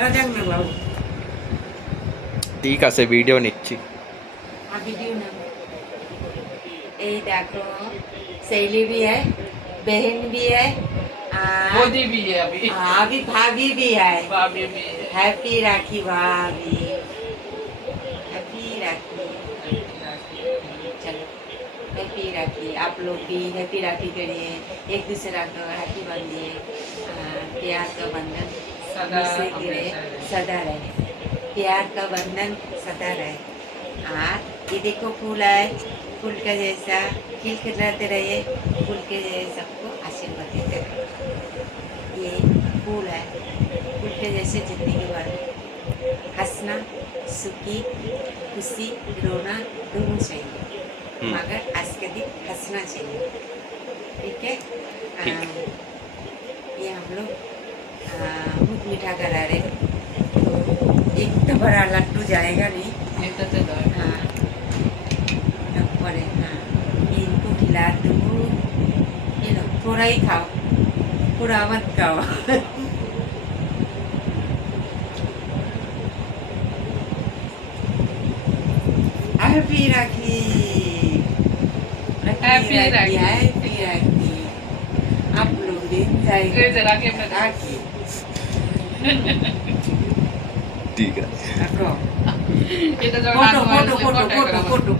রাজাক না বাবু ঠিক আছে ভিডিও নিচ্ছি वीडियो ना ये देखो सहेली भी है बहन भी है मोदी भी है अभी अभी भाभी भी है भाभी भी है हैप्पी राखी भाभी हैप्पी राखी चलो हैप्पी राखी आप लोग भी हैप्पी राखी करिए एक दूसरे को राखी बांधिए प्यार का बंधन सदा से गिरे सदा रहे प्यार का बंधन सदा रहे ये देखो फूल है फूल का जैसा खिलखिलाते रहिए फूल के जैसे सबको आशीर्वाद देते रहिए ये फूल है फूल के जैसे जिंदगी भर हंसना सुखी खुशी रोना दोनों चाहिए मगर आज के दिन हंसना चाहिए ठीक है ये हम लोग बहुत मीठा करा रहे हैं तो एक तो बड़ा लड्डू जाएगा नहीं हाँ पड़े हाँ इनको खिला दो ये लो थोड़ा ही खाओ पूरा मत खाओ हैप्पी राखी हैप्पी राखी हैप्पी राखी आप लोग दिन जाएंगे राखी अपने राखी ঠিক আছে रखो এটা photo photo photo photo photo